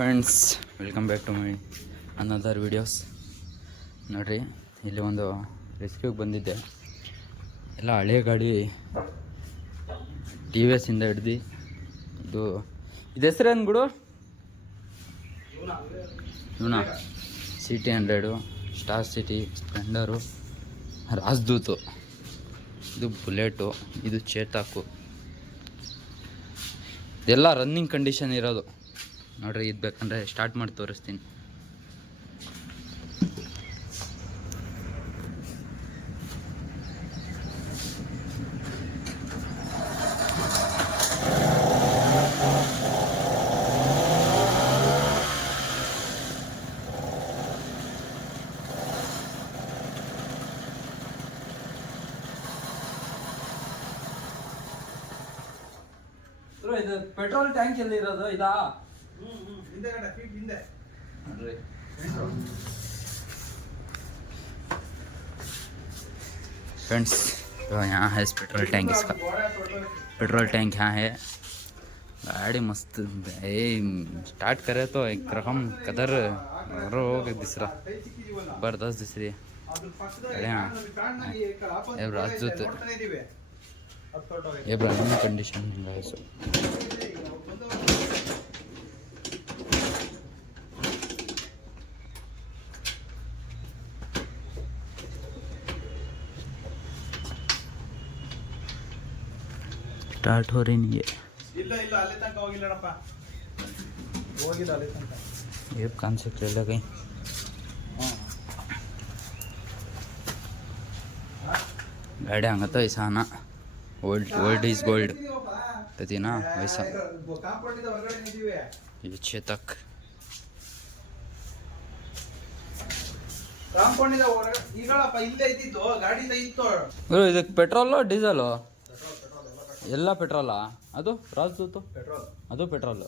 Friends, welcome back to my another videos. ನೋಡಿರಿ, ಇಲ್ಲಿ ಒಂದು ರೆಸ್ಕ್ಯೂಗೆ ಬಂದಿದ್ದೆ. ಎಲ್ಲ ಹಳೆ ಗಾಡಿ ಟಿ ವಿ ಎಸ್ಸಿಂದ ಹಿಡ್ದು ಇದು ಹೆಸರೇನು ಬಿಡು, ಇವನಾ ಸಿಟಿ 100, ಸ್ಟಾರ್ ಸಿಟಿ, ಸ್ಪ್ಲೆಂಡರು, ರಾಜ್ದೂತು, ಇದು ಬುಲೆಟು, ಇದು ಚೇತಾಕು. ಇದೆಲ್ಲ ರನ್ನಿಂಗ್ ಕಂಡೀಷನ್ ಇರೋದು. ನೋಡ್ರಿ, ಇದು ಬೇಕಂದ್ರೆ ಸ್ಟಾರ್ಟ್ ಮಾಡಿ ತೋರಿಸ್ತೀನಿ. ಇದು ಪೆಟ್ರೋಲ್ ಟ್ಯಾಂಕ್ ಎಲ್ಲಿ ಇರೋದು? ಇದಾ ಹಿಂದೆ फ्रेंड्स, तो यहाँ है पेट्रोल टैंक. इसका पेट्रोल टैंक यहाँ है. गाड़ी मस्त है. स्टार्ट करे तो एक रकम कदर हो दिस रहा, ज़बरदस्त दिस रही है. ये राजदूत, ये रनिंग कंडीशन है. स्टार्ट हो रही नहीं है. ये कॉन्सेप्ट ले गई. गाड़ी हंगता ऐसा ना, ओल्ड इज गोल्ड तथी ना वैसा. ये चेतक ಇದಕ್ಕೆ ಪೆಟ್ರೋಲು ಡೀಸೆಲು ಎಲ್ಲ ಪೆಟ್ರೋಲಾ? ಅದು ರಾಜ್ದೂತು ಅದು ಪೆಟ್ರೋಲು.